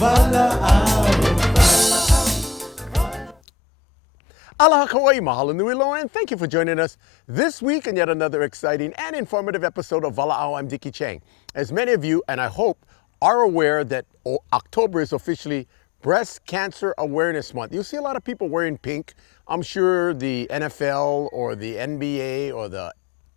Aloha Kauai, mahalo nui loa, and thank you for joining us this week in yet another exciting and informative episode of Walaau. I'm Dickie Chang. As many of you, and I hope, are aware that October is officially Breast Cancer Awareness Month. You see a lot of people wearing pink. I'm sure the NFL or the NBA or the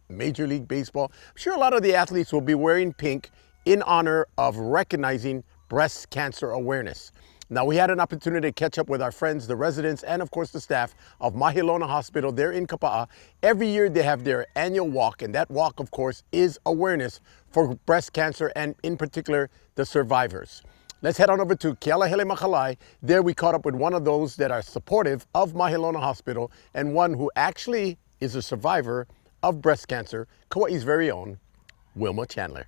Major League Baseball, I'm sure a lot of the athletes will be wearing pink in honor of recognizing breast cancer awareness. Now, we had an opportunity to catch up with our friends, the residents, and of course the staff of Mahelona Hospital there in Kapa'a. Every year they have their annual walk, and that walk, of course, is awareness for breast cancer and in particular the survivors. Let's head on over to Kealahele Makalai. There we caught up with one of those that are supportive of Mahelona Hospital and one who actually is a survivor of breast cancer, Kauai's very own Wilma Chandler.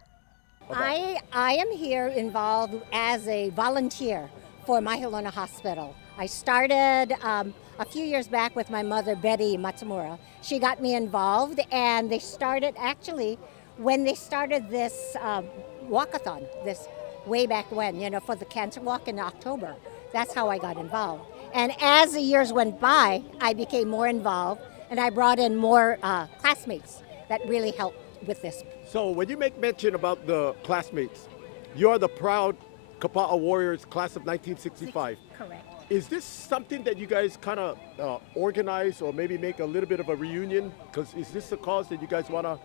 I am here involved as a volunteer for Mahelona Hospital. I started a few years back with my mother, Betty Matsumura. She got me involved, and they started actually when they started this walkathon, this way back when, for the cancer walk in October. That's how I got involved. And as the years went by, I became more involved, and I brought in more classmates that really helped with this. So when you make mention about the classmates, you're the proud Kapa'a Warriors class of 1965. Correct. Is this something that you guys kind of organize or maybe make a little bit of a reunion? Because is this a cause that you guys want to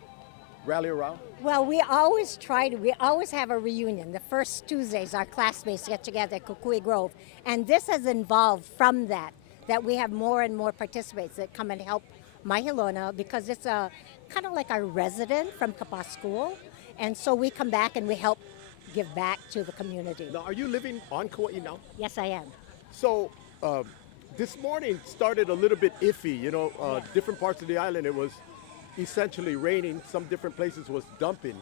rally around? Well, we always have a reunion. The first Tuesdays, our classmates get together at Kukui Grove. And this has evolved from that we have more and more participants that come and help Mahelona because it's kind of like our resident from Kapa'a School. And so we come back and we help give back to the community. Now, are you living on Kauai now? Yes, I am. So this morning started a little bit iffy. Different parts of the island, it was essentially raining. Some different places was dumping.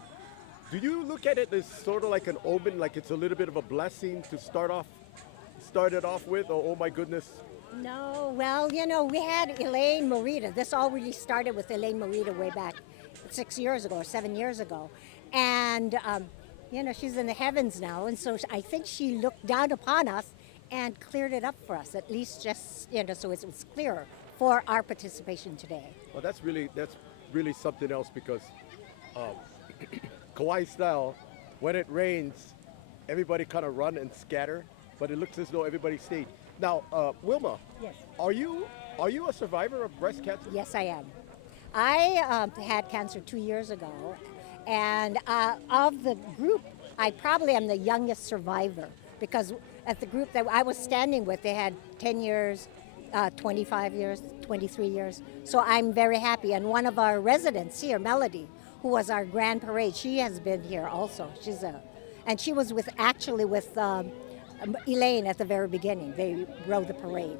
Do you look at it as sort of like an omen, like it's a little bit of a blessing to start it off with? Or, oh my goodness. No, well, we had Elaine Morita. This all really started with Elaine Morita way back 6 years ago or 7 years ago. And she's in the heavens now, and so I think she looked down upon us and cleared it up for us, at least just, so it was clearer for our participation today. Well, that's really something else because Kauai style, when it rains, everybody kind of run and scatter, but it looks as though everybody stayed. Now, Wilma, yes. Are you a survivor of breast cancer? Yes, I am. I had cancer 2 years ago. And of the group, I probably am the youngest survivor because at the group that I was standing with, they had 10 years, 25 years, 23 years. So I'm very happy. And one of our residents here, Melody, who was our grand parade, she has been here also. And she was with Elaine at the very beginning. They rode the parade.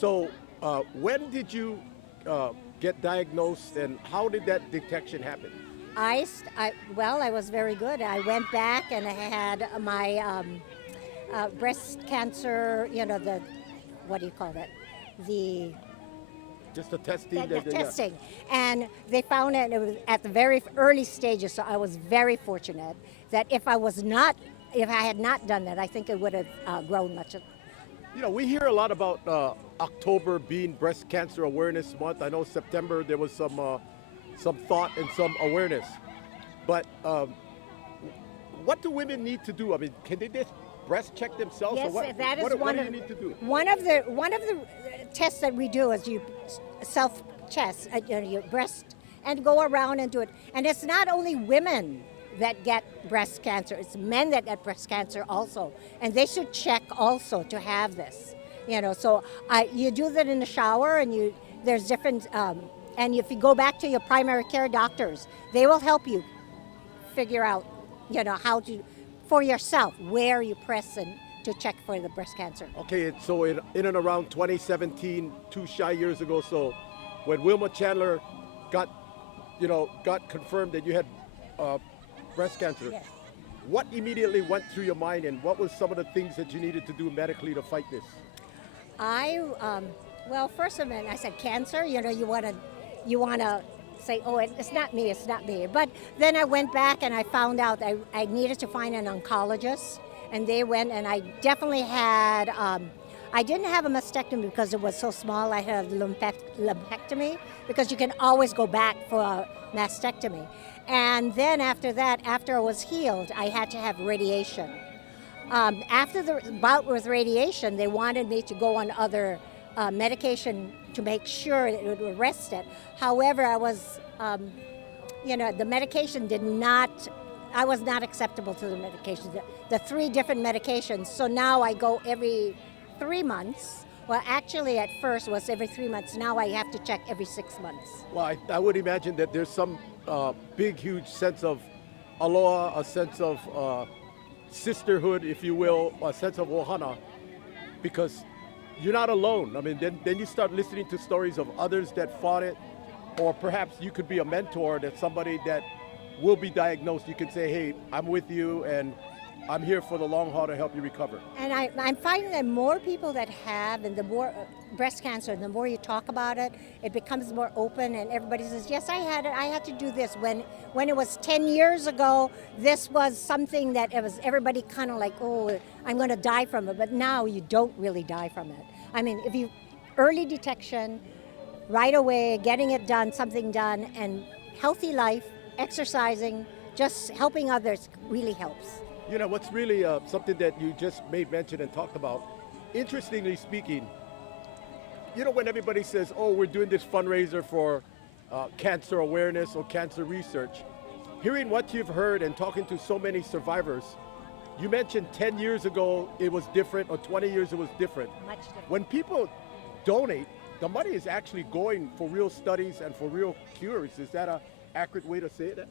So when did you get diagnosed and how did that detection happen? I was very good. I went back and I had my breast cancer, what do you call that? Just the testing? The testing. Yeah. And they found it was at the very early stages, so I was very fortunate that if I had not done that, I think it would have grown much. We hear a lot about October being Breast Cancer Awareness Month. I know September there was some thought and some awareness. But what do women need to do? I mean, can they just breast check themselves? Yes, or what, that is what do you need to do? One of the tests that we do is you self-test your breast and go around and do it. And it's not only women that get breast cancer, it's men that get breast cancer also. And they should check also to have this. So you do that in the shower and there's different... And if you go back to your primary care doctors, they will help you figure out, how to, for yourself, where you press and to check for the breast cancer. Okay, so in and around 2017, 2 shy years ago, so when Wilma Chandler got confirmed that you had breast cancer, yes. What immediately went through your mind and what was some of the things that you needed to do medically to fight this? Well, first of all, I said cancer, you want to say, oh, it's not me. But then I went back and I found out I needed to find an oncologist. and they went, and I definitely had. I didn't have a mastectomy because it was so small. I had a lumpectomy because you can always go back for a mastectomy. And then after that, after I was healed, I had to have radiation. After the bout with radiation, they wanted me to go on other medication to make sure it would arrest it. However, I was, the medication did not, I was not acceptable to the medication, the three different medications. So now I go every 3 months. Well, actually, at first was every 3 months. Now I have to check every 6 months. Well, I would imagine that there's some big, huge sense of aloha, a sense of sisterhood, if you will, a sense of ohana, because you're not alone. I mean, then you start listening to stories of others that fought it, or perhaps you could be a mentor that somebody that will be diagnosed. You can say, hey, I'm with you, and I'm here for the long haul to help you recover. And I'm finding that more people that have, and the more breast cancer, the more you talk about it, it becomes more open, and everybody says, yes, I had it, I had to do this. When it was 10 years ago, this was something that it was everybody kind of like, oh, I'm going to die from it. But now you don't really die from it. I mean, if you, early detection, right away, getting it done, something done, and healthy life, exercising, just helping others really helps. You know, what's really something that you just made mention and talked about, interestingly speaking, you know, when everybody says, oh, we're doing this fundraiser for cancer awareness or cancer research, hearing what you've heard and talking to so many survivors, you mentioned 10 years ago it was different, or 20 years it was different. Much different. When people donate, the money is actually going for real studies and for real cures. Is that an accurate way to say it?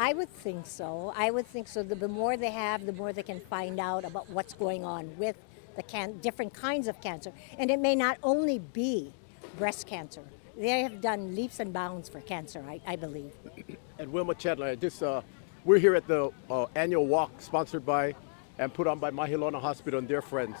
I would think so. I would think so. The more they have, the more they can find out about what's going on with the different kinds of cancer. And it may not only be breast cancer. They have done leaps and bounds for cancer, I believe. And Wilma Chandler, we're here at the annual walk sponsored by and put on by Mahelona Hospital and their friends.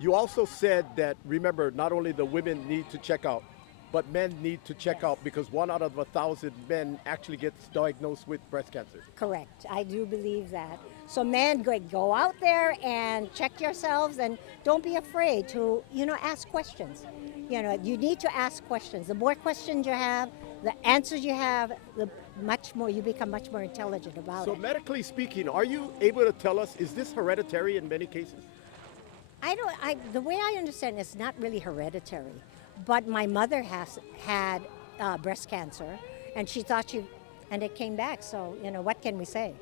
You also said that, remember, not only the women need to check out, but men need to check out, because 1 out of 1,000 men actually gets diagnosed with breast cancer. Correct. I do believe that. So men, go out there and check yourselves, and don't be afraid to, ask questions. You need to ask questions. The more questions you have, the answers you have, the much more you become much more intelligent about it. So medically speaking, are you able to tell us, is this hereditary in many cases? The way I understand it, it's not really hereditary, but my mother has had breast cancer, and she thought and it came back. So, what can we say?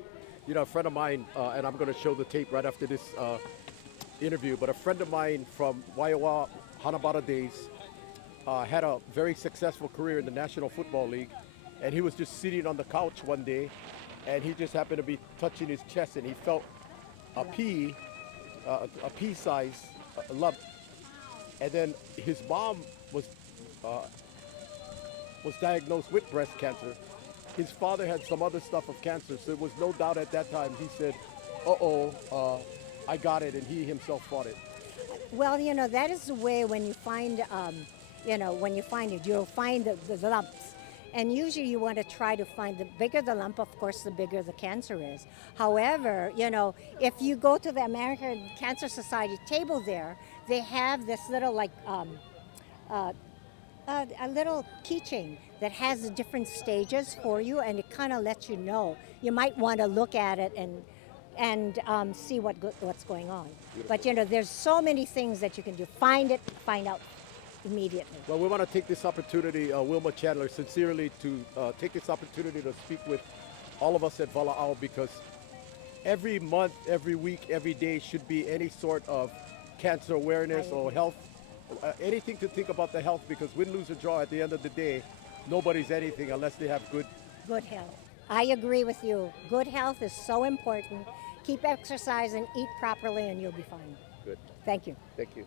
A friend of mine, and I'm going to show the tape right after this interview, but a friend of mine from Waiawa Hanabata days had a very successful career in the National Football League, and he was just sitting on the couch one day, and he just happened to be touching his chest, and he felt a pea-sized lump. And then his mom was diagnosed with breast cancer. His father had some other stuff of cancer, so there was no doubt at that time. He said, I got it, and he himself fought it. Well, that is the way when you find, when you find it, you'll find the lumps. And usually you want to try to find, the bigger the lump, of course, the bigger the cancer is. However, if you go to the American Cancer Society table there, they have this little a little keychain that has the different stages for you, and it kind of lets you know. You might want to look at it and see what's going on. But there's so many things that you can do. Find out immediately. Well, we want to take this opportunity, Wilma Chandler, sincerely to take this opportunity to speak with all of us at Walaau, because every month, every week, every day should be any sort of cancer awareness or health, anything to think about the health, because win, lose, or draw, at the end of the day, nobody's anything unless they have good health. I agree with you. Good health is so important. Keep exercising, eat properly, and you'll be fine. Good. Thank you. Thank you.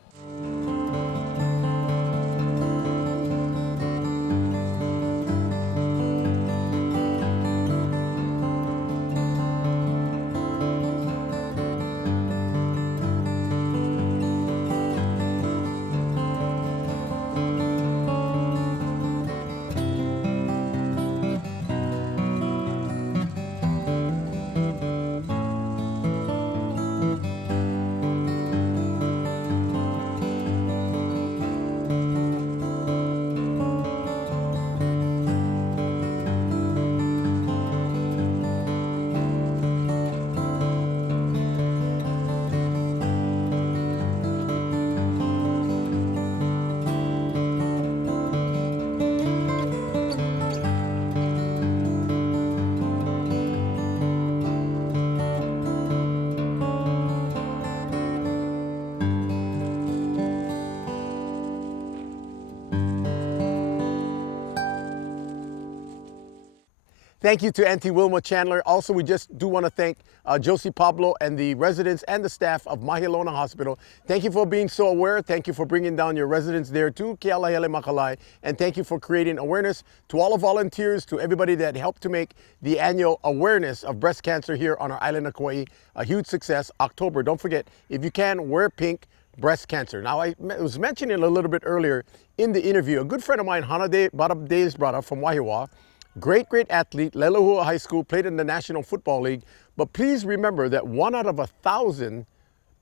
Thank you to Auntie Wilma Chandler. Also, we just do want to thank Josie Pablo and the residents and the staff of Mahelona Hospital. Thank you for being so aware. Thank you for bringing down your residents there too. And thank you for creating awareness to all the volunteers, to everybody that helped to make the annual awareness of breast cancer here on our island of Kauai a huge success. October, don't forget, if you can, wear pink. Breast cancer. Now, I was mentioning a little bit earlier in the interview, a good friend of mine, Hana Dave's brother from Wahiawa, great athlete, Lelehua High School, played in the National Football League. But please remember that 1 out of 1,000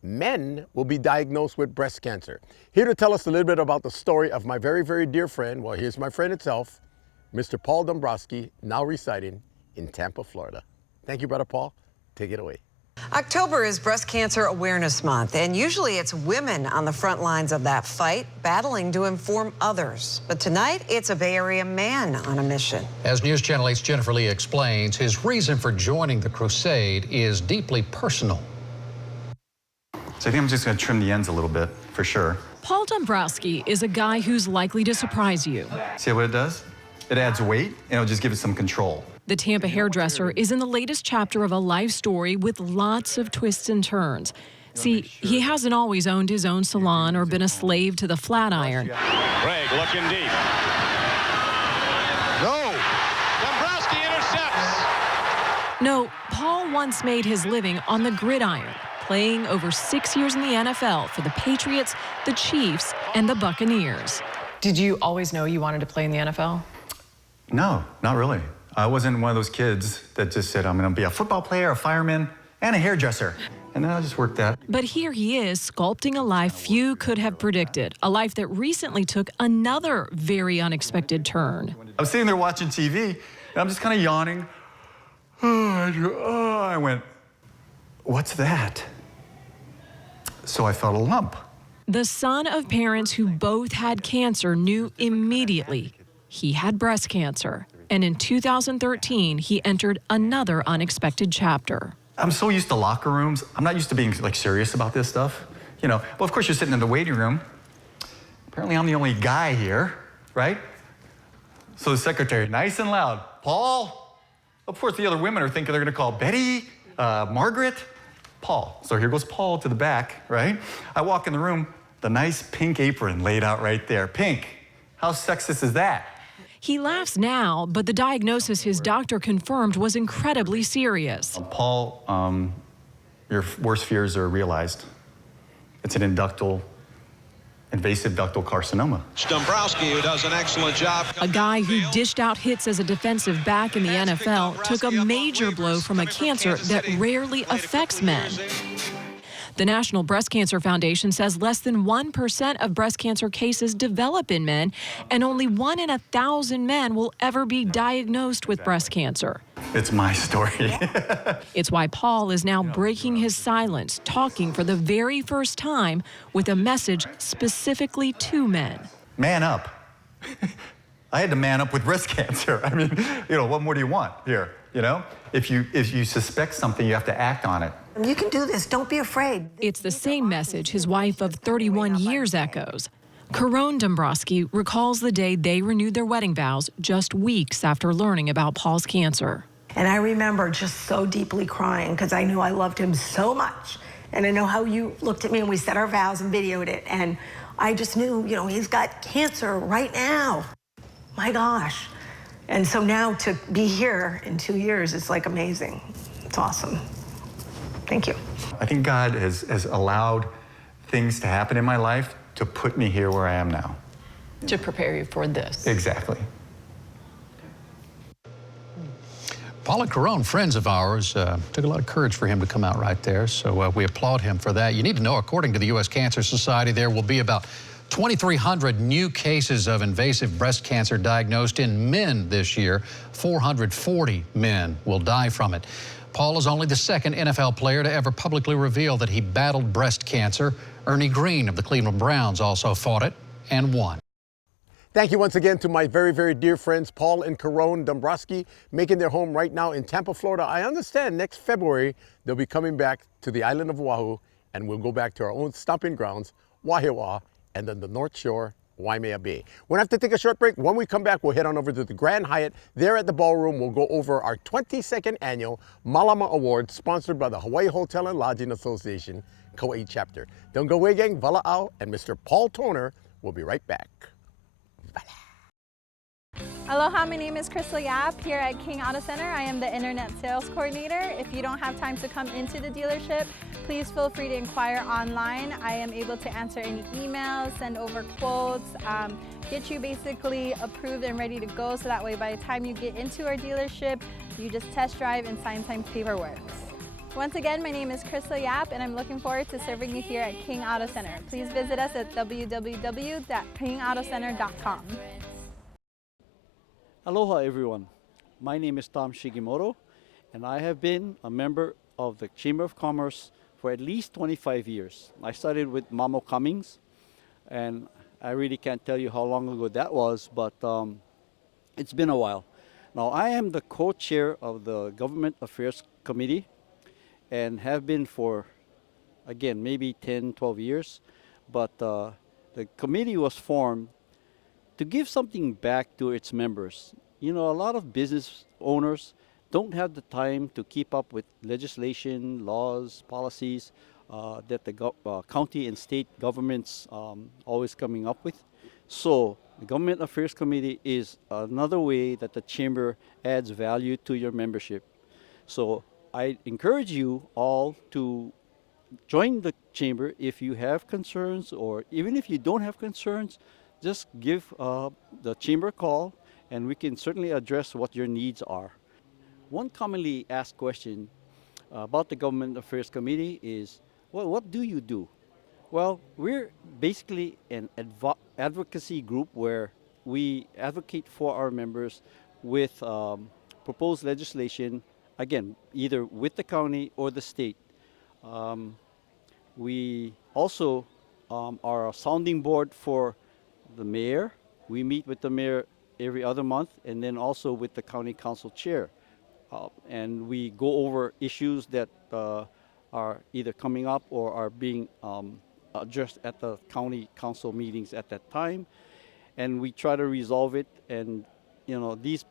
men will be diagnosed with breast cancer. Here to tell us a little bit about the story of my very, very dear friend, well, here's my friend itself, Mr. Paul Dombrowski, now residing in Tampa, Florida. Thank you, Brother Paul. Take it away. October is Breast Cancer Awareness Month, and usually it's women on the front lines of that fight, battling to inform others. But tonight, it's a Bay Area man on a mission. As News Channel 8's Jennifer Lee explains, his reason for joining the crusade is deeply personal. So I think I'm just going to trim the ends a little bit, for sure. Paul Dombrowski is a guy who's likely to surprise you. See what it does? It adds weight, and it'll just give it some control. The Tampa hairdresser is in the latest chapter of a life story with lots of twists and turns. See, he hasn't always owned his own salon or been a slave to the flat iron. Craig looking deep. No. Dombrowski intercepts. No, Paul once made his living on the gridiron, playing over 6 years in the NFL for the Patriots, the Chiefs, and the Buccaneers. Did you always know you wanted to play in the NFL? No, not really. I wasn't one of those kids that just said, I'm going to be a football player, a fireman, and a hairdresser. And then I just worked that. But here he is, sculpting a life few could have predicted, a life that recently took another very unexpected turn. I was sitting there watching TV, and I'm just kind of yawning. I went, what's that? So I felt a lump. The son of parents who both had cancer knew immediately he had breast cancer. And in 2013, he entered another unexpected chapter. I'm so used to locker rooms. I'm not used to being like serious about this stuff. You know, well, of course you're sitting in the waiting room. Apparently I'm the only guy here, right? So the secretary, nice and loud, Paul. Of course the other women are thinking they're gonna call Betty, Margaret, Paul. So here goes Paul to the back, right? I walk in the room, the nice pink apron laid out right there. Pink, how sexist is that? He laughs now, but the diagnosis his doctor confirmed was incredibly serious. Paul, your worst fears are realized. It's an invasive ductal carcinoma. Dombrowski, who does an excellent job. A guy who dished out hits as a defensive back in the NFL took a major blow from a cancer that rarely affects men. The National Breast Cancer Foundation says less than 1% of breast cancer cases develop in men, and only 1 in 1,000 men will ever be diagnosed with breast cancer. It's my story. It's why Paul is now breaking his silence, talking for the very first time with a message specifically to men. Man up. I had to man up with breast cancer. I mean, you know, what more do you want here? You know, if you suspect something, you have to act on it. You can do this. Don't be afraid. It's the same message his wife of 31 years echoes. Caron Dombrowski recalls the day they renewed their wedding vows just weeks after learning about Paul's cancer. And I remember just so deeply crying because I knew I loved him so much. And I know how you looked at me and we said our vows and videoed it. And I just knew, you know, he's got cancer right now. My gosh. And so now to be here in 2 years is like amazing. It's awesome. Thank you. I think God has allowed things to happen in my life to put me here where I am now. To prepare you for this. Exactly. Paul and Caron, friends of ours, took a lot of courage for him to come out right there, so we applaud him for that. You need to know, according to the U.S. Cancer Society, there will be about 2,300 new cases of invasive breast cancer diagnosed in men this year. 440 men will die from it. Paul is only the second NFL player to ever publicly reveal that he battled breast cancer. Ernie Green of the Cleveland Browns also fought it and won. Thank you once again to my very, very dear friends, Paul and Caron Dombrowski, making their home right now in Tampa, Florida. I understand next February they'll be coming back to the island of Oahu, and we'll go back to our own stomping grounds, Wahiawa, and then the North Shore Waimea Bay. We're gonna have to take a short break. When we come back, we'll head on over to the Grand Hyatt. There at the ballroom, we'll go over our 22nd annual Malama Awards, sponsored by the Hawaii Hotel and Lodging Association, Kauai chapter. Don't go away, gang. Walaau and Mr. Paul Toner will be right back. Aloha, my name is Crystal Yap here at King Auto Center. I am the Internet Sales Coordinator. If you don't have time to come into the dealership, please feel free to inquire online. I am able to answer any emails, send over quotes, get you basically approved and ready to go, so that way by the time you get into our dealership, you just test drive and sign some paperwork. Once again, my name is Crystal Yap, and I'm looking forward to serving you here at King Auto Center. Please visit us at www.kingautocenter.com. Aloha everyone, my name is Tom Shigimoto, and I have been a member of the Chamber of Commerce for at least 25 years. I started with Mamo Cummings, and I really can't tell you how long ago that was, but it's been a while. Now I am the co-chair of the Government Affairs Committee and have been for, again, maybe 10, 12 years, but the committee was formed to give something back to its members. You know, a lot of business owners don't have the time to keep up with legislation, laws, policies that the county and state governments always coming up with. So the Government Affairs Committee is another way that the Chamber adds value to your membership. So I encourage you all to join the Chamber if you have concerns, or even if you don't have concerns, just give the Chamber a call and we can certainly address what your needs are. One commonly asked question about the Government Affairs Committee is, well, what do you do? Well, we're basically an advocacy group where we advocate for our members with proposed legislation, again, either with the county or the state. We also are a sounding board for the mayor. We meet with the mayor every other month, and then also with the county council chair. And we go over issues that are either coming up or are being addressed at the county council meetings at that time. And we try to resolve it. And you know, these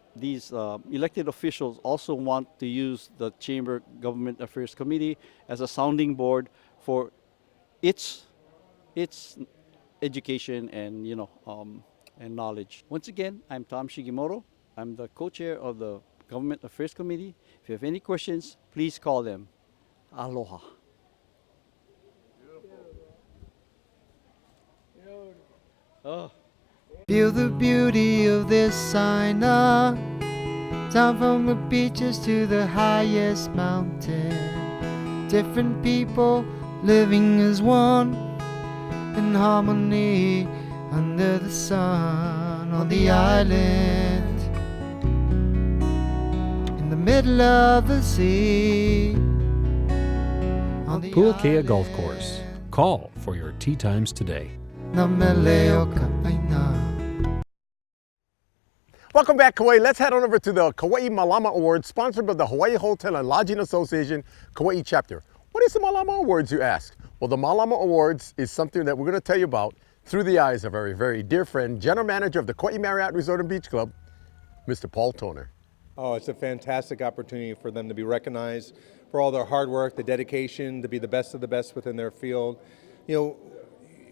elected officials also want to use the Chamber Government Affairs Committee as a sounding board for its education and and knowledge. Once again, I'm Tom Shigimoto. I'm the co-chair of the Government Affairs Committee. If you have any questions, please call them. Aloha. Oh. Feel the beauty of this sign up, down from the beaches to the highest mountain. Different people living as one, in harmony under the sun on the island, in the middle of the sea. Puakea Golf Course. Call for your tee times today. Welcome back, Kauai. Let's head on over to the Kauai Malama Awards, sponsored by the Hawaii Hotel and Lodging Association, Kauai chapter. What is the Malama Awards, you ask? Well, the Malama Awards is something that we're going to tell you about through the eyes of our very dear friend, General Manager of the Kauai Marriott Resort and Beach Club, Mr. Paul Toner. Oh, it's a fantastic opportunity for them to be recognized for all their hard work, the dedication, to be the best of the best within their field. You know,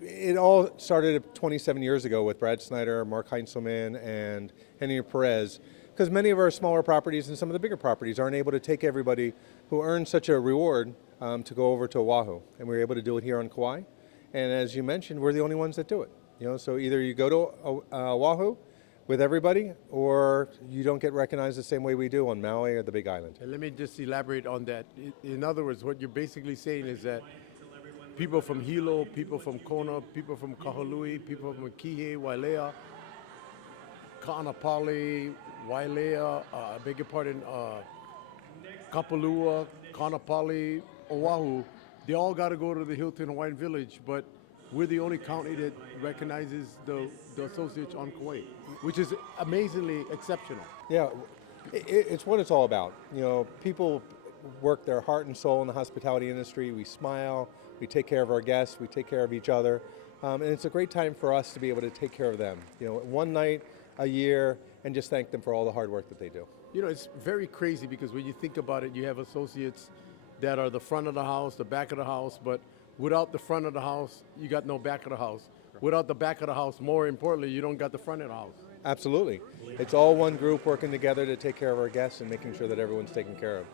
it all started 27 years ago with Brad Snyder, Mark Heinzelman, and Henry Perez, because many of our smaller properties and some of the bigger properties aren't able to take everybody who earned such a reward to go over to Oahu. And we were able to do it here on Kauai. And as you mentioned, we're the only ones that do it. You know, so either you go to Oahu with everybody, or you don't get recognized the same way we do on Maui or the Big Island. And let me just elaborate on that. In other words, what you're basically saying is that people from Hilo, people from Kona, people from Kahului, people from Kihei, Wailea, Ka'anapali, Wailea, I beg your pardon, Kapalua, Kaanapali, Oahu, they all got to go to the Hilton Hawaiian Village, but we're the only county that recognizes the associates on Kauai, which is amazingly exceptional. Yeah, it's what it's all about. You know, people work their heart and soul in the hospitality industry. We smile, we take care of our guests, we take care of each other. And it's a great time for us to be able to take care of them. You know, one night a year, and just thank them for all the hard work that they do. You know, it's very crazy because when you think about it, you have associates that are the front of the house, the back of the house, but without the front of the house, you got no back of the house. Without the back of the house, more importantly, you don't got the front of the house. Absolutely. It's all one group working together to take care of our guests and making sure that everyone's taken care of.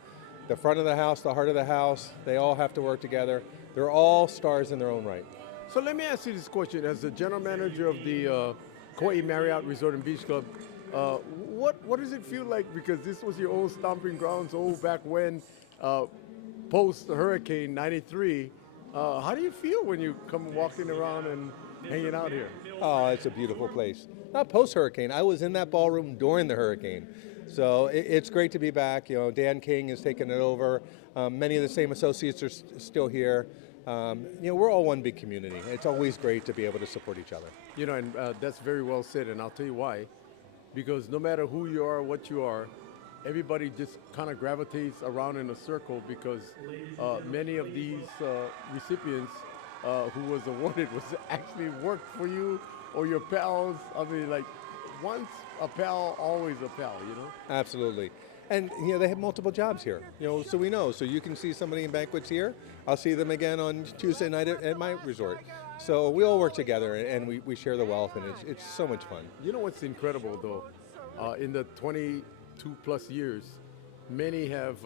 The front of the house, the heart of the house, they all have to work together. They're all stars in their own right. So let me ask you this question. As the general manager of the Kauai Marriott Resort and Beach Club, what does it feel like? Because this was your old stomping grounds, back when, post the Hurricane '93. How do you feel when you come walking around and hanging out here? Oh, it's a beautiful place. Not post-hurricane. I was in that ballroom during the hurricane. So it's great to be back. You know, Dan King has taken it over. Many of the same associates are still here. You know, we're all one big community. It's always great to be able to support each other. You know, and that's very well said, and I'll tell you why. Because no matter who you are, what you are, everybody just kind of gravitates around in a circle because many of these recipients who was awarded was actually worked for you or your pals. I mean, like, once a pal, always a pal, you know? Absolutely. And, you know, they have multiple jobs here, you know, so we know. So you can see somebody in banquets here. I'll see them again on Tuesday night at my resort. So we all work together and we share the wealth, and it's so much fun. You know what's incredible, though? In the 22 plus years, many have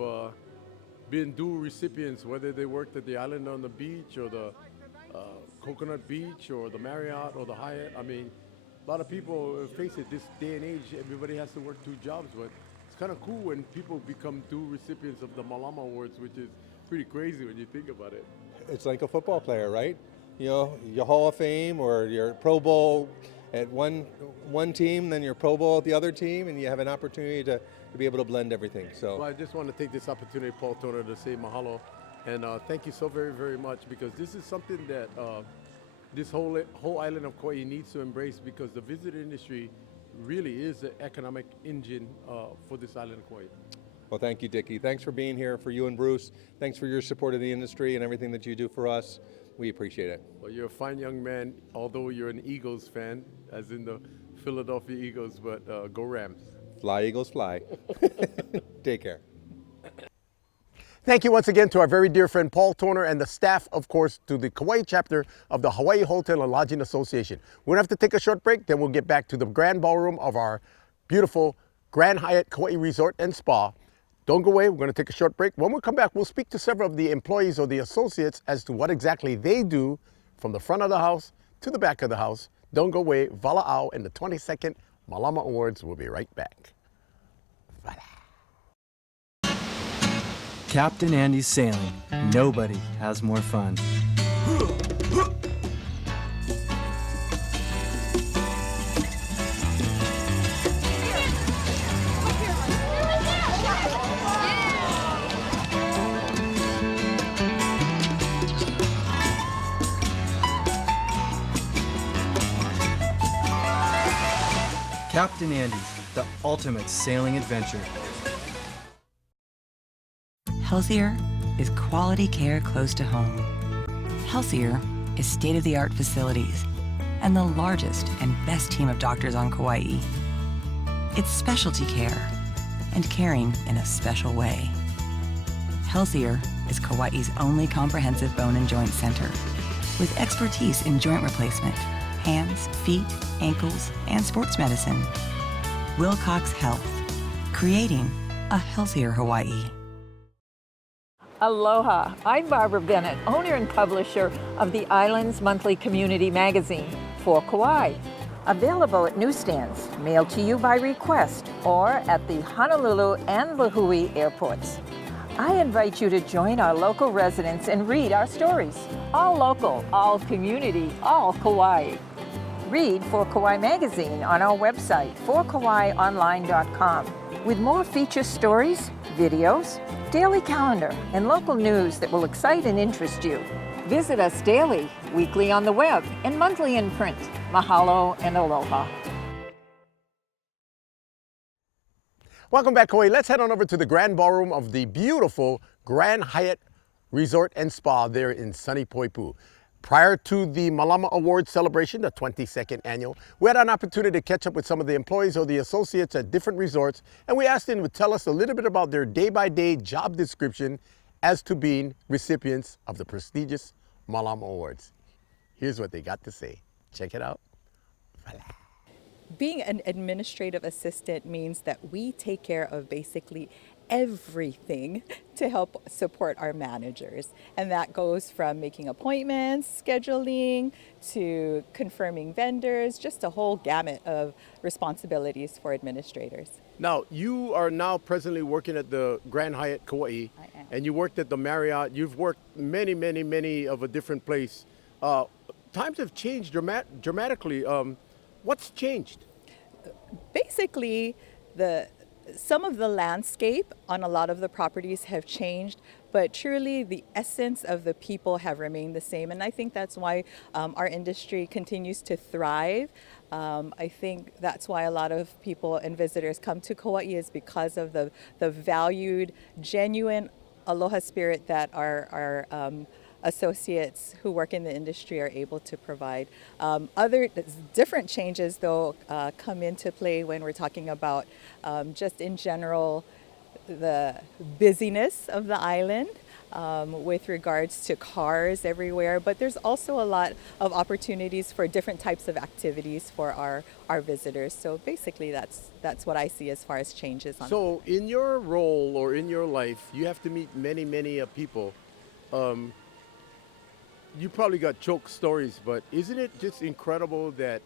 been dual recipients, whether they worked at the Island on the Beach or the Coconut Beach or the Marriott or the Hyatt. I mean, a lot of people face it this day and age, everybody has to work two jobs, but it's kind of cool when people become dual recipients of the Malama Awards, which is pretty crazy when you think about it. It's like a football player, right? You know, your Hall of Fame or your Pro Bowl at one team, then your Pro Bowl at the other team, and you have an opportunity to be able to blend everything. So, well, I just want to take this opportunity, Paul Toner, to say mahalo. And thank you so very, very much, because this is something that this whole island of Kauai needs to embrace, because the visitor industry really is the economic engine for this island of Kauai. Well, thank you, Dickie. Thanks for being here, for you and Bruce. Thanks for your support of the industry and everything that you do for us. We appreciate it. Well, you're a fine young man, although you're an Eagles fan, as in the Philadelphia Eagles, but go Rams. Fly, Eagles, fly. Take care. Thank you once again to our very dear friend Paul Toner and the staff, of course, to the Kauai chapter of the Hawaii Hotel and Lodging Association. We're going to have to take a short break, then we'll get back to the grand ballroom of our beautiful Grand Hyatt Kauai Resort and Spa. Don't go away, we're going to take a short break. When we come back, we'll speak to several of the employees or the associates as to what exactly they do from the front of the house to the back of the house. Don't go away, Walaau and the 22nd Malama Awards. We'll be right back. Captain Andy's Sailing. Nobody has more fun. Captain Andy's, the ultimate sailing adventure. Healthier is quality care close to home. Healthier is state-of-the-art facilities and the largest and best team of doctors on Kauai. It's specialty care and caring in a special way. Healthier is Kauai's only comprehensive bone and joint center with expertise in joint replacement, hands, feet, ankles, and sports medicine. Wilcox Health, creating a healthier Hawaii. Aloha, I'm Barbara Bennett, owner and publisher of the Island's monthly community magazine, For Kauai. Available at newsstands, mailed to you by request, or at the Honolulu and Lihue airports. I invite you to join our local residents and read our stories. All local, all community, all Kauai. Read For Kauai magazine on our website, forkauaionline.com, with more feature stories, videos, daily calendar, and local news that will excite and interest you. Visit us daily, weekly on the web, and monthly in print. Mahalo and aloha. Welcome back, Kauai. Let's head on over to the grand ballroom of the beautiful Grand Hyatt Resort and Spa there in sunny Poipu. Prior to the Malama Awards celebration, the 22nd annual, we had an opportunity to catch up with some of the employees or the associates at different resorts, and we asked them to tell us a little bit about their day-by-day job description as to being recipients of the prestigious Malama Awards. Here's what they got to say. Check it out. Being an administrative assistant means that we take care of basically everything to help support our managers. And that goes from making appointments, scheduling, to confirming vendors, just a whole gamut of responsibilities for administrators. Now, you are now presently working at the Grand Hyatt Kauai, and you worked at the Marriott. You've worked many of a different place. Times have changed dramatically. What's changed? Basically, some of the landscape on a lot of the properties have changed, but truly the essence of the people have remained the same. And I think that's why our industry continues to thrive. I think that's why a lot of people and visitors come to Kauai, is because of the valued, genuine aloha spirit that our associates who work in the industry are able to provide. Other different changes, though, come into play when we're talking about just in general the busyness of the island with regards to cars everywhere. But there's also a lot of opportunities for different types of activities for our visitors. So basically that's what I see as far as changes. So in your role or in your life, you have to meet many people. You probably got choke stories, but isn't it just incredible that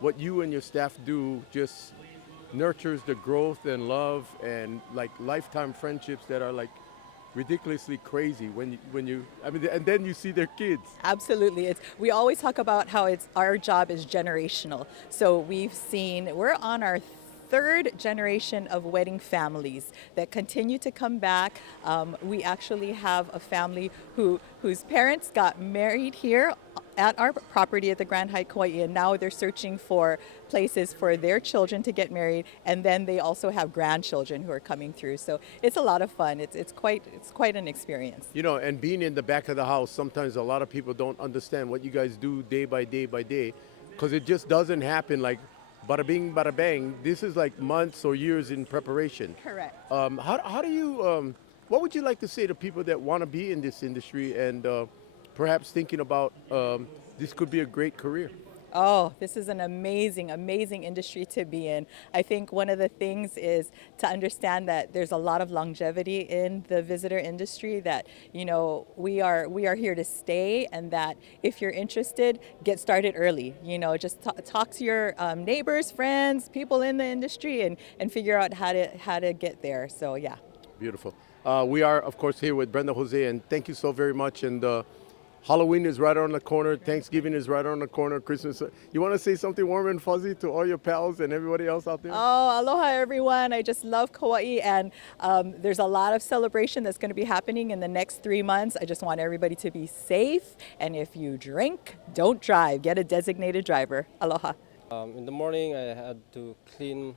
what you and your staff do just nurtures the growth and love and like lifetime friendships that are like ridiculously crazy and then you see their kids. Absolutely. We always talk about how our job is generational. So we're on our third generation of wedding families that continue to come back. We actually have a family whose parents got married here at our property at the Grand Hyatt Kauai, and now they're searching for places for their children to get married, and then they also have grandchildren who are coming through. So it's a lot of fun. It's quite an experience. You know, and being in the back of the house, sometimes a lot of people don't understand what you guys do day by day because it just doesn't happen like bada bing, bada bang. This is like months or years in preparation. Correct. How do you, what would you like to say to people that want to be in this industry and perhaps thinking about this could be a great career? Oh, this is an amazing industry to be in. I think one of the things is to understand that there's a lot of longevity in the visitor industry, that, you know, we are here to stay, and that if you're interested, get started early. You know, just talk to your neighbors, friends, people in the industry, and figure out how to get there. So, yeah. Beautiful. We are, of course, here with Brenda Jose, and thank you so very much. And Halloween is right around the corner. Thanksgiving is right around the corner. Christmas. You want to say something warm and fuzzy to all your pals and everybody else out there? Oh, aloha, everyone. I just love Kauai, and there's a lot of celebration that's going to be happening in the next 3 months. I just want everybody to be safe, and if you drink, don't drive. Get a designated driver. Aloha. In the morning, I had to clean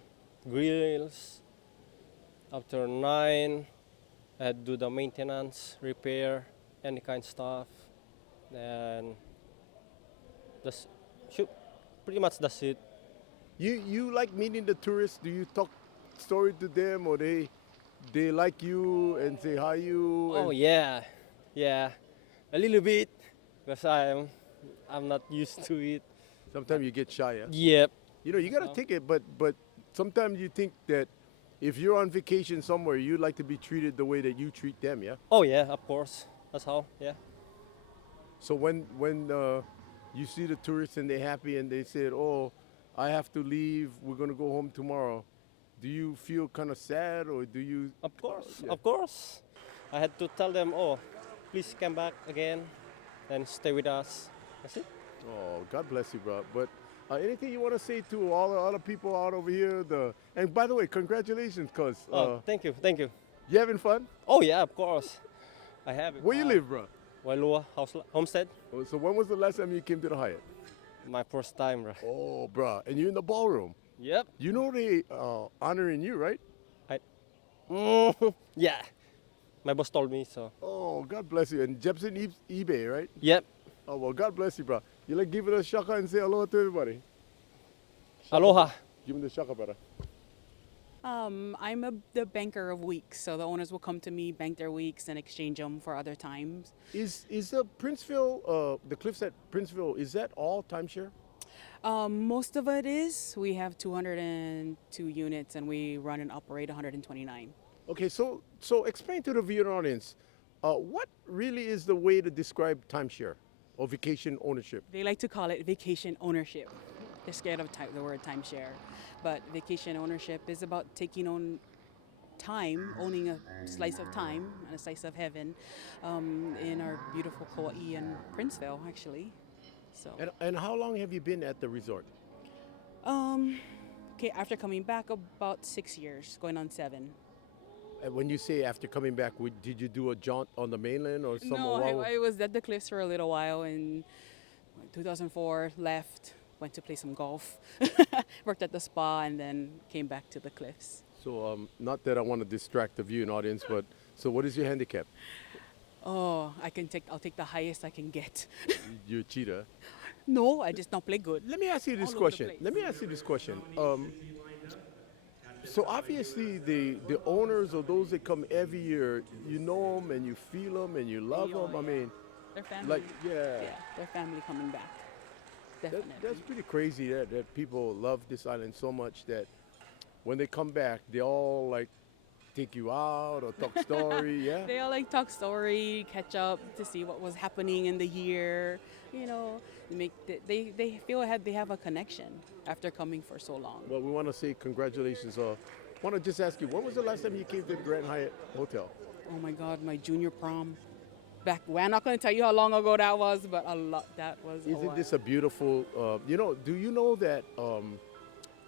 grills. After 9, I had to do the maintenance, repair, any kind of stuff. And pretty much that's it. You like meeting the tourists? Do you talk story to them, or they like you and say hi you? Oh yeah, a little bit, because I'm not used to it. Sometimes you get shy. Yeah? Yep. You know, you gotta take it, but sometimes you think that if you're on vacation somewhere, you'd like to be treated the way that you treat them. Yeah. Oh yeah, of course. That's how. Yeah. So when you see the tourists and they're happy and they said, "Oh, I have to leave. We're gonna go home tomorrow," do you feel kind of sad, or do you? Of course. I had to tell them, "Oh, please come back again, and stay with us." That's it. Oh, God bless you, bro. But anything you want to say to all the other people out over here? And by the way, congratulations, cuz. Thank you. You having fun? Oh yeah, of course. I have it. Where you live, bro? Walaau homestead. Oh, so when was the last time you came to the Hyatt? My first time, bro. Oh, bro. And you're in the ballroom. Yep. You know they honoring you, right? Yeah. My boss told me so. Oh, God bless you. And Jepson eBay, right? Yep. Oh, well, God bless you, bro. You like give it a shaka and say aloha to everybody. Aloha. Give me the shaka, brother. I'm the banker of weeks, so the owners will come to me, bank their weeks, and exchange them for other times. Is the Princeville, the cliffs at Princeville, is that all timeshare? Most of it is. We have 202 units, and we run and operate 129. Okay, so explain to the viewing audience, what really is the way to describe timeshare or vacation ownership? They like to call it vacation ownership. They're scared of the word timeshare. But vacation ownership is about taking on time, owning a slice of time and a slice of heaven in our beautiful Kauai and Princeville, actually. So. And how long have you been at the resort? Okay, after coming back, about 6 years, going on 7. And when you say after coming back, did you do a jaunt on the mainland or somewhere? No, I was at the cliffs for a little while in 2004, left, went to play some golf, worked at the spa, and then came back to the cliffs. So not that I want to distract the viewing audience, but so what is your handicap? Oh, I'll take the highest I can get. You're a cheater. No, I just don't play good. Let me ask you this question. So obviously the owners or those that come every year, you know them and you feel them and you love them. I mean, their family. Like, Yeah, their family coming back. Definitely. That's pretty crazy that people love this island so much that when they come back, they all like take you out or talk story, yeah? They all like talk story, catch up to see what was happening in the year. You know, they feel they have a connection after coming for so long. Well, we want to say congratulations. I want to just ask you, when was the last time you came to the Grand Hyatt Hotel? Oh my God, my junior prom. Back when, I'm not going to tell you how long ago that was, but that was a Isn't while. this a beautiful, do you know that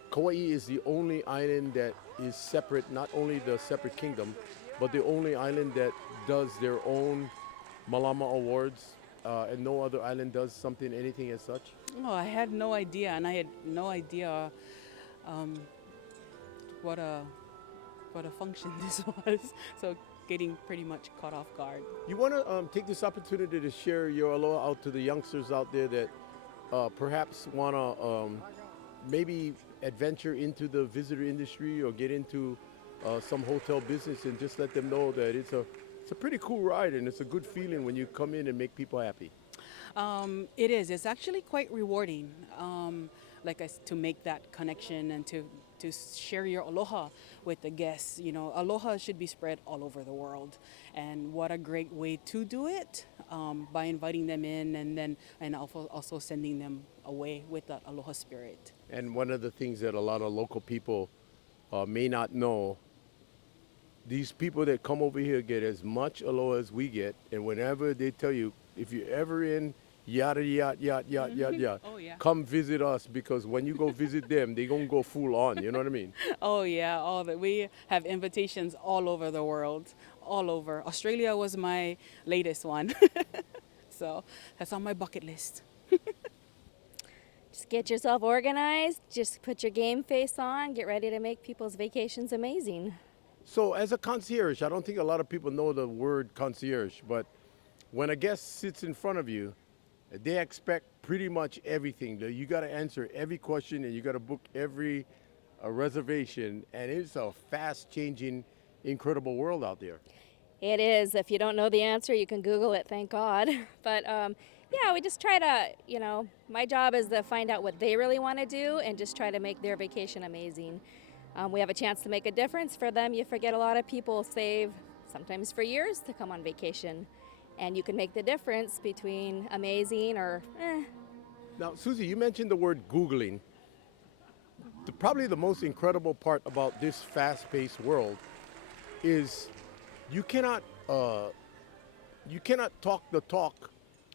Kauai is the only island that is separate, not only the separate kingdom, but the only island that does their own Malama Awards, and no other island does anything as such? Oh, I had no idea, and I had no idea what a function this was. So getting pretty much caught off guard. You want to take this opportunity to share your aloha out to the youngsters out there that perhaps want to maybe adventure into the visitor industry or get into some hotel business, and just let them know that it's a pretty cool ride and it's a good feeling when you come in and make people happy. It is. It's actually quite rewarding, to make that connection and to share your aloha with the guests. You know, aloha should be spread all over the world, and what a great way to do it by inviting them in and also sending them away with that aloha spirit. And one of the things that a lot of local people may not know, these people that come over here get as much aloha as we get, and whenever they tell you, if you're ever in yada, yada, yada, yada, yada, yada, Oh, yeah. come visit us, because when you go visit them, they're going to go full on, you know what I mean? Oh yeah, we have invitations all over the world, all over. Australia was my latest one, so that's on my bucket list. Just get yourself organized, just put your game face on, get ready to make people's vacations amazing. So as a concierge, I don't think a lot of people know the word concierge, but when a guest sits in front of you, they expect pretty much everything. You got to answer every question, and you got to book every reservation, and it's a fast-changing, incredible world out there. It is. If you don't know the answer, you can Google it, thank God. But yeah, we just try to, my job is to find out what they really want to do and just try to make their vacation amazing. We have a chance to make a difference for them. You forget a lot of people save, sometimes for years, to come on vacation. And you can make the difference between amazing or Now, Susie, you mentioned the word Googling. Probably the most incredible part about this fast-paced world is you cannot talk the talk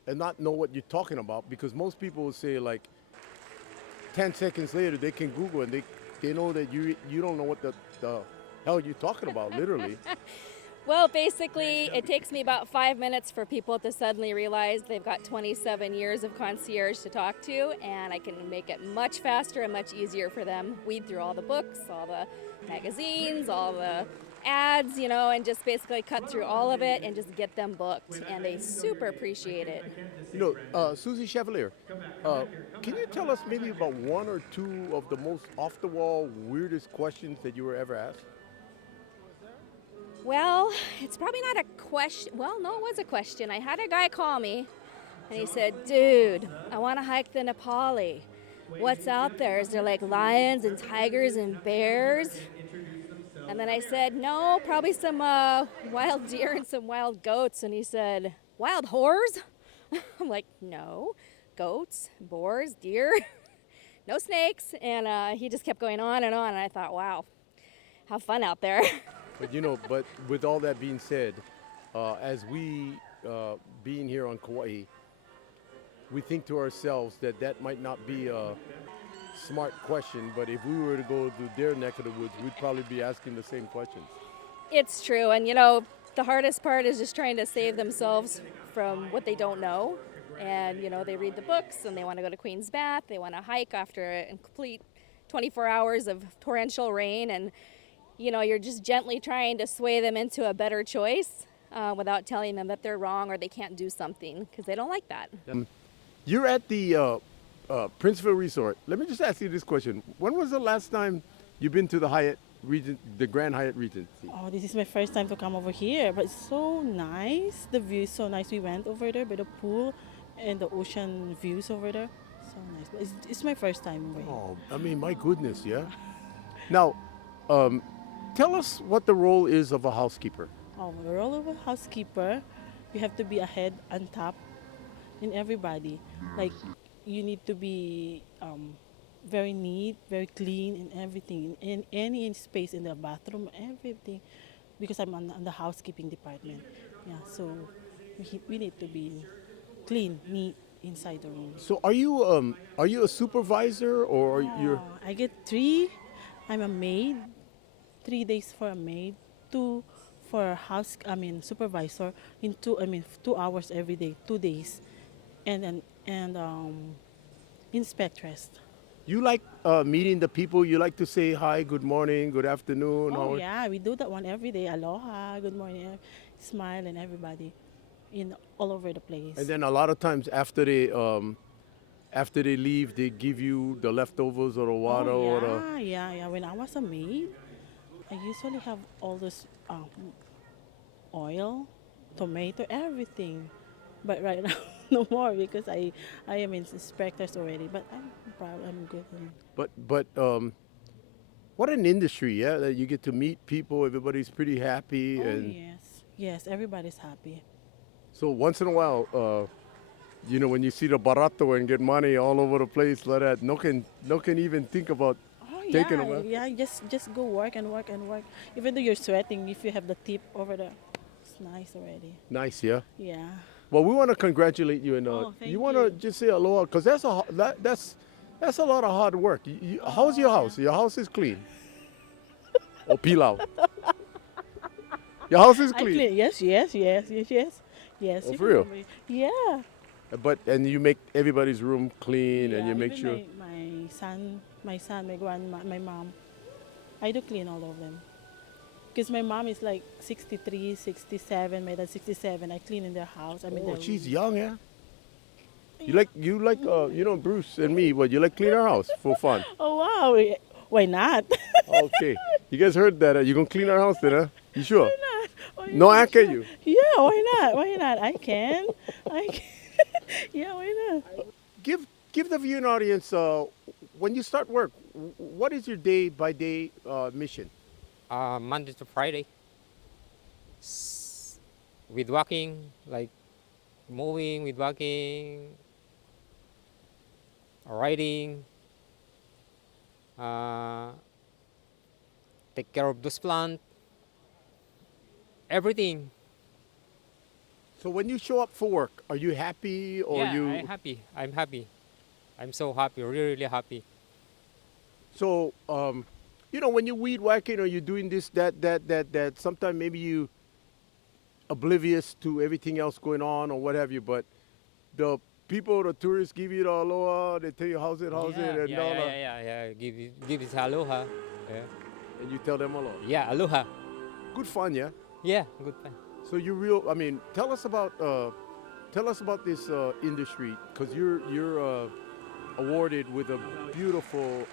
and not know what you're talking about, because most people will say, like, 10 seconds later they can Google and they know that you don't know what the hell you're talking about, literally. Well, basically, it takes me about 5 minutes for people to suddenly realize they've got 27 years of concierge to talk to, and I can make it much faster and much easier for them. Weed through all the books, all the magazines, all the ads, you know, and just basically cut through all of it and just get them booked. And they super appreciate it. You know, Susie Chevalier, can you tell us maybe about one or two of the most off-the-wall, weirdest questions that you were ever asked? Well, it's probably not a question. Well, no, it was a question. I had a guy call me and he said, dude, I want to hike the Nepali. What's out there? Is there like lions and tigers and bears? And then I said, no, probably some wild deer and some wild goats. And he said, wild whores? I'm like, no, goats, boars, deer, no snakes. And he just kept going on. And I thought, wow, have fun out there. But you know, but with all that being said, as we being here on Kauai, we think to ourselves that that might not be a smart question, but if we were to go to their neck of the woods, we'd probably be asking the same questions. It's true. And, you know, the hardest part is just trying to save themselves from what they don't know. And, you know, they read the books and they want to go to Queen's Bath. They want to hike after a complete 24 hours of torrential rain. And, you know, you're just gently trying to sway them into a better choice without telling them that they're wrong or they can't do something because they don't like that. You're at the Princeville Resort. Let me just ask you this question. When was the last time you've been to the Hyatt Regent, the Grand Hyatt Regency? Oh, this is my first time to come over here, but it's so nice. The view is so nice. We went over there by the pool and the ocean views over there. So nice. But it's my first time over here. Oh, I mean, my goodness, yeah. Now, tell us what the role is of a housekeeper. Oh, the role of a housekeeper, you have to be ahead and top in everybody. Like, you need to be very neat, very clean in everything, in any space in the bathroom, everything, because I'm on the housekeeping department. Yeah, so we need to be clean, neat inside the room. So are you a supervisor or you're? I get 3. I'm a maid. 3 days for a maid, 2 for a supervisor. In 2 hours every day, 2 days, and inspectress. You like meeting the people? You like to say hi, good morning, good afternoon? Oh yeah, we do that one every day. Aloha, good morning, smile, and everybody all over the place. And then a lot of times after they leave, they give you the leftovers or the water or the. Yeah. When I was a maid, I usually have all this oil, tomato, everything. But right now, no more because I am in inspectors already. But I'm good. But what an industry, yeah! That you get to meet people. Everybody's pretty happy. And yes, everybody's happy. So once in a while, you know, when you see the barato and get money all over the place like that, no can even think about taking them. Yeah, just go work and work and work. Even though you're sweating, if you have the tip over there, it's nice already. Nice, yeah. Yeah. Well, we want to congratulate you, and you want to just say aloha, because that's a lot of hard work. How's your house? Your house is clean. Or pilau. Your house is clean. Yes. Oh, for real? Yeah. And you make everybody's room clean, and you make even sure. My son, my grandma, my mom, I do clean all of them. Because my mom is like 63, 67, my dad 67. I clean in their house. She's young, yeah. You like you know, Bruce and me. What, you like clean our house for fun? Oh wow, why not? Okay, you guys heard that? You gonna clean our house then, huh? You sure? Why not? No, act at you. Yeah, why not? Why not? I can. Yeah, why not? Give the viewing audience when you start work. What is your day by day mission? Monday to Friday. With walking, like mowing, with walking, riding, take care of those plants, everything. So when you show up for work, are you happy or I'm happy. I'm happy. I'm so happy, really, really happy. So, you know, when you're weed whacking or you're doing this, that, sometimes maybe you oblivious to everything else going on or what have you, but the people, the tourists give you the aloha, they tell you how's it, and all that. Yeah. Give it aloha. Yeah. And you tell them aloha. Yeah, aloha. good fun, yeah? Yeah, good fun. So you real, I mean, tell us about this industry, because you're awarded with a beautiful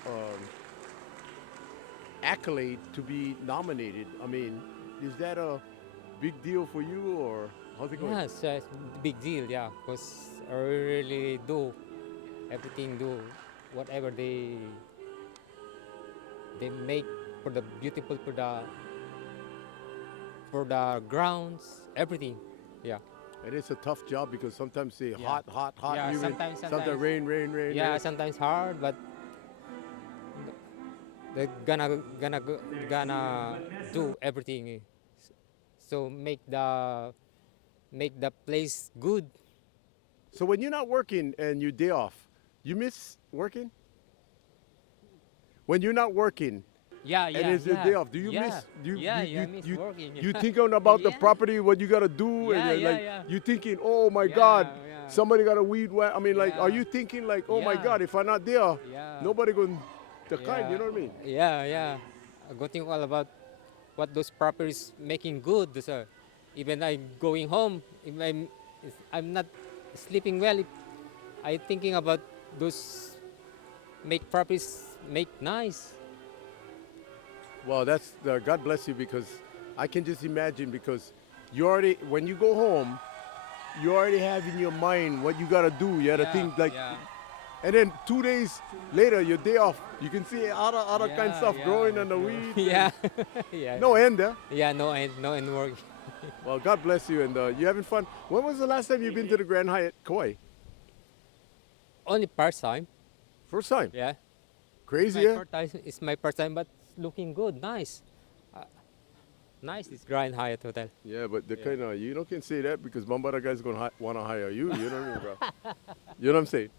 accolade to be nominated. I mean, is that a big deal for you, or how's it going? Yeah, it's a big deal, yeah, because I really do everything, do whatever they make for the beautiful, for the grounds, everything, yeah. And it's a tough job because sometimes say Yeah. hot, Yeah, humid, sometimes rain. Yeah, rain. sometimes hard, but they're gonna do everything, so make the place good. So when you're not working and you day off, you miss working? When you're not working, Yeah, and it's your day off, do you miss? I miss working. You thinking about the property, what you gotta do, Yeah, and yeah, like yeah. you thinking, oh my God, yeah. somebody got a weed whack. I mean, like, Yeah. are you thinking like, oh my Yeah. God, if I'm not there, Yeah. nobody going to kind, you know what I mean? Yeah. I go think all about what those properties making good, sir. Even I'm going home, if I'm not sleeping well, if I thinking about those make properties make nice. Well, that's God bless you, because I can just imagine, because you already, when you go home, you already have in your mind what you gotta do. You gotta think like, and then 2 days later, your day off, you can see other kind of stuff growing on the weed. Yeah, yeah. No end, huh? Yeah, no end work. Well, God bless you, and you having fun. When was the last time you've been to the Grand Hyatt Kauai? Only first time. First time? Yeah. Crazy, My yeah? first time, it's my first time, but looking good, nice. Nice, this Grand Hyatt Hotel. Yeah, but the kind of, you don't can say that because Mambara guy's gonna want to hire you. You know what I mean, bro? You know what I'm saying?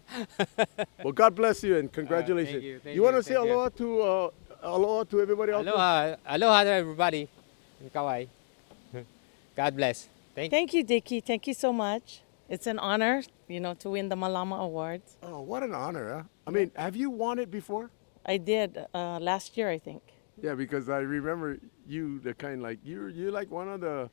Well, God bless you and congratulations. thank Want to you, say thank you. aloha to everybody out there? Aloha to everybody in Kauai. God bless. Thank you, Dickie. Thank you so much. It's an honor, to win the Malama Awards. Oh, what an honor, huh? I mean, have you won it before? I did last year, I think. Yeah, because I remember you, the kind like, you're like one of the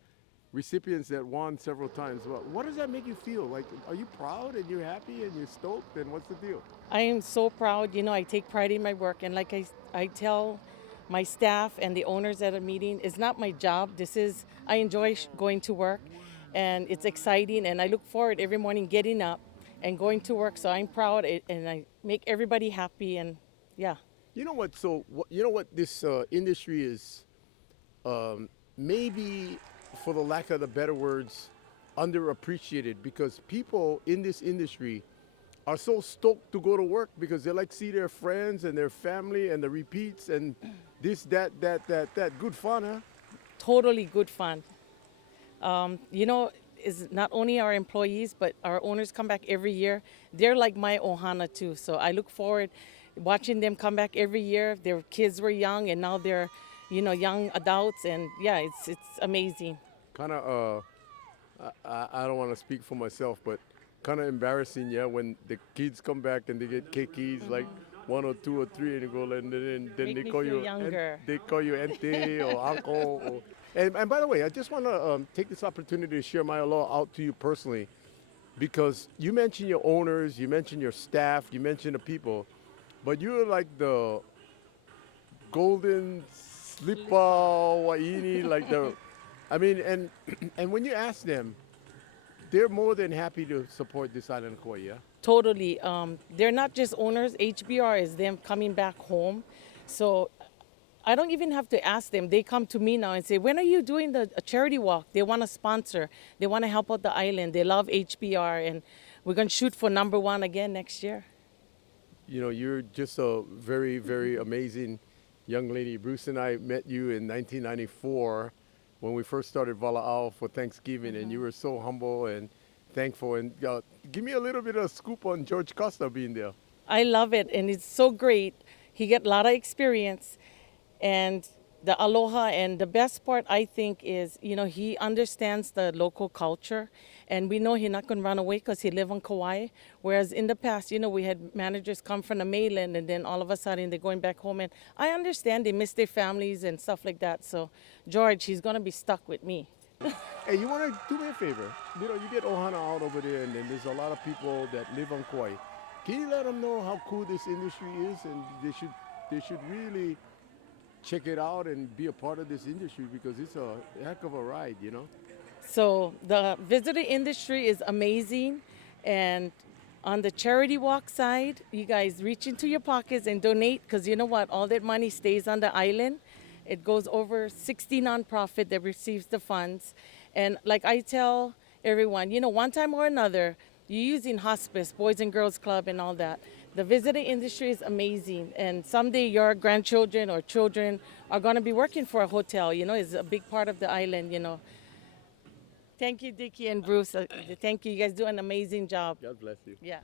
recipients that won several times. Well, what does that make you feel? Like, are you proud and you're happy and you're stoked? And what's the deal? I am so proud. I take pride in my work. And like I tell my staff and the owners at a meeting, it's not my job. I enjoy going to work, and it's exciting. And I look forward every morning getting up and going to work. So I'm proud, and I make everybody happy. And yeah. You know what? So, you know what this industry is, maybe, for the lack of the better words, underappreciated, because people in this industry are so stoked to go to work because they like see their friends and their family and the repeats and this, that. Good fun, huh? Totally good fun. Is not only our employees, but our owners come back every year. They're like my ohana too. So I look forward watching them come back every year. Their kids were young, and now they're, young adults, and yeah, it's amazing. Kind of, I don't want to speak for myself, but kind of embarrassing, yeah, when the kids come back and they get keikis, like 1 or 2 or 3, and they go, and then Make they me call feel you, younger. they call you auntie or uncle. And by the way, I just want to take this opportunity to share my aloha out to you personally, because you mentioned your owners, you mentioned your staff, you mentioned the people, but you're like the golden slipper waini, like and when you ask them, they're more than happy to support this island of Kauai, yeah? Totally. They're not just owners. HBR is them coming back home. So I don't even have to ask them. They come to me now and say, when are you doing a charity walk? They want to sponsor. They want to help out the island. They love HBR, and we're going to shoot for #1 again next year. You're just a very, very amazing young lady. Bruce and I met you in 1994 when we first started Walaau for Thanksgiving, and you were so humble and thankful. And give me a little bit of scoop on George Costa being there. I love it, and it's so great. He got a lot of experience, and the aloha, and the best part I think is, he understands the local culture, and we know he's not going to run away because he lives on Kauai. Whereas in the past, we had managers come from the mainland, and then all of a sudden they're going back home, and I understand they miss their families and stuff like that. So George, he's going to be stuck with me. Hey, you want to do me a favor? You get Ohana out over there, and then there's a lot of people that live on Kauai. Can you let them know how cool this industry is, and they should really check it out and be a part of this industry, because it's a heck of a ride, So the visitor industry is amazing, and on the charity walk side, you guys reach into your pockets and donate, because you know what? All that money stays on the island. It goes over 60 nonprofit that receives the funds. And like I tell everyone, one time or another, you're using hospice, Boys and Girls Club and all that. The visitor industry is amazing. And someday your grandchildren or children are going to be working for a hotel. It's a big part of the island, Thank you, Dickie and Bruce. Thank you. You guys do an amazing job. God bless you. Yeah.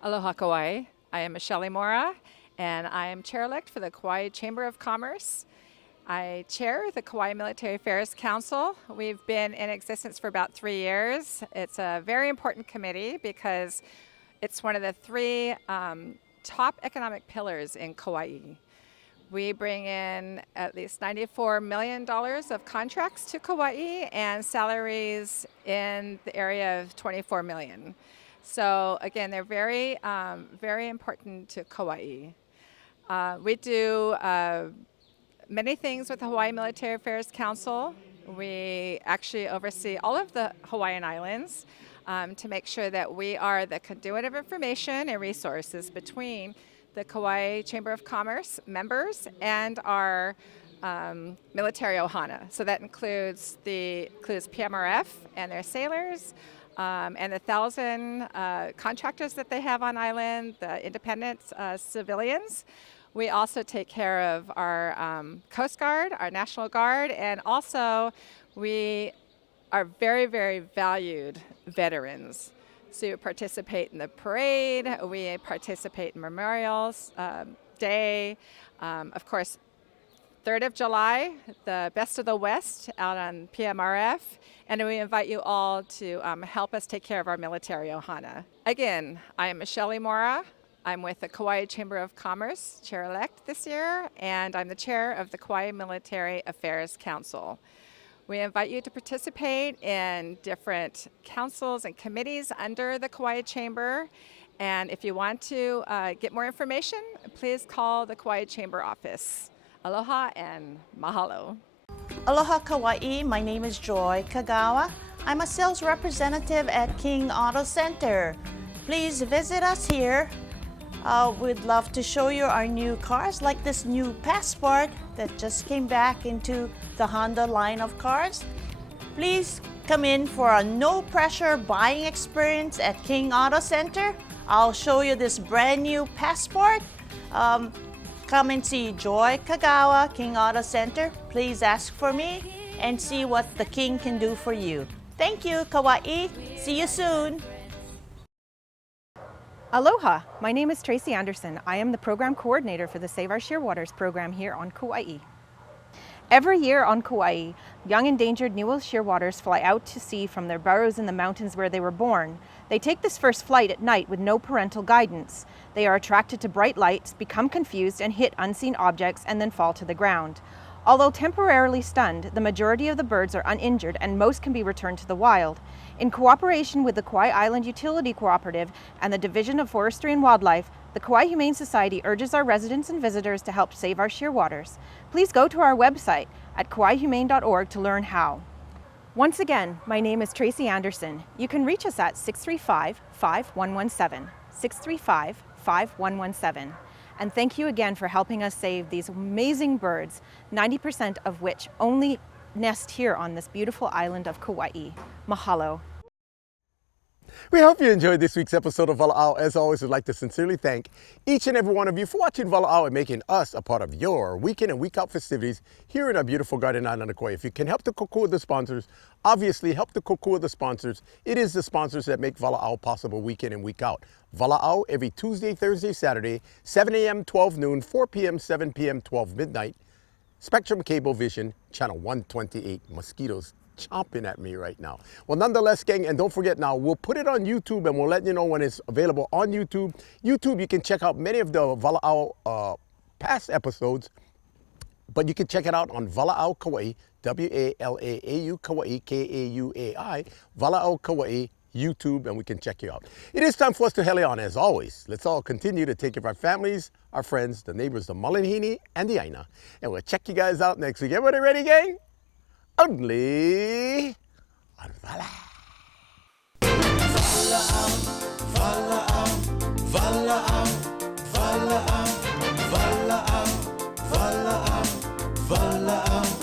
Aloha Kauai. I am Michelle Mora, and I am chair-elect for the Kauai Chamber of Commerce. I chair the Kauai Military Affairs Council. We've been in existence for about 3 years. It's a very important committee because it's one of the 3 top economic pillars in Kauai. We bring in at least $94 million of contracts to Kauai and salaries in the area of $24 million. So again, they're very, very important to Kauai. We do many things with the Hawaii Military Affairs Council. We actually oversee all of the Hawaiian Islands to make sure that we are the conduit of information and resources between the Kauai Chamber of Commerce members and our military ohana. So that includes PMRF and their sailors, and the 1,000 contractors that they have on island, the independent civilians. We also take care of our Coast Guard, our National Guard, and also we are very, very valued veterans. So you participate in the parade, we participate in Memorials Day, of course, 3rd of July, the Best of the West out on PMRF, and we invite you all to help us take care of our military ohana. Again, I am Michelle Mora. I'm with the Kauai Chamber of Commerce, chair-elect this year, and I'm the chair of the Kauai Military Affairs Council. We invite you to participate in different councils and committees under the Kauai Chamber. And if you want to get more information, please call the Kauai Chamber office. Aloha and mahalo. Aloha Kauai, my name is Joy Kagawa. I'm a sales representative at King Auto Center. Please visit us here. We'd love to show you our new cars, like this new Passport that just came back into the Honda line of cars. Please come in for a no-pressure buying experience at King Auto Center. I'll show you this brand new Passport. Come and see Joy Kagawa, King Auto Center. Please ask for me and see what the King can do for you. Thank you, Kauai. See you soon. Aloha, my name is Tracy Anderson. I am the program coordinator for the Save Our Shearwaters program here on Kauai. Every year on Kauai, young endangered Niue's shearwaters fly out to sea from their burrows in the mountains where they were born. They take this first flight at night with no parental guidance. They are attracted to bright lights, become confused, and hit unseen objects and then fall to the ground. Although temporarily stunned, the majority of the birds are uninjured and most can be returned to the wild. In cooperation with the Kauai Island Utility Cooperative and the Division of Forestry and Wildlife, the Kauai Humane Society urges our residents and visitors to help save our shearwaters. Please go to our website at kauaihumane.org to learn how. Once again, my name is Tracy Anderson. You can reach us at 635-5117, 635-5117. And thank you again for helping us save these amazing birds, 90% of which only nest here on this beautiful island of Kauai. Mahalo. We hope you enjoyed this week's episode of Walaau. As always, we'd like to sincerely thank each and every one of you for watching Walaau and making us a part of your week-in and week-out festivities here in our beautiful garden island of Kauai. If you can help the kokua the sponsors, obviously help the kokua the sponsors. It is the sponsors that make Walaau possible week-in and week-out. Walaau every Tuesday, Thursday, Saturday, 7 a.m., 12 noon, 4 p.m., 7 p.m., 12 midnight. Spectrum Cable Vision, channel 128. Mosquitoes chomping at me right now. Well, nonetheless, gang, and don't forget now, we'll put it on YouTube and we'll let you know when it's available on YouTube. YouTube, you can check out many of the Walaau past episodes, but you can check it out on Walaau Kauai, W-A-L-A-A-U Kauai, K-A-U-A-I, Walaau Kauai YouTube, and we can check you out. It is time for us to heli on, as always. Let's all continue to take care of our families, our friends, the neighbors, the Malihini, and the Aina. And we'll check you guys out next week. Everybody ready, gang? Only on Walaau. Walaau, Walaau, Walaau, Walaau, Walaau, Walaau, Walaau.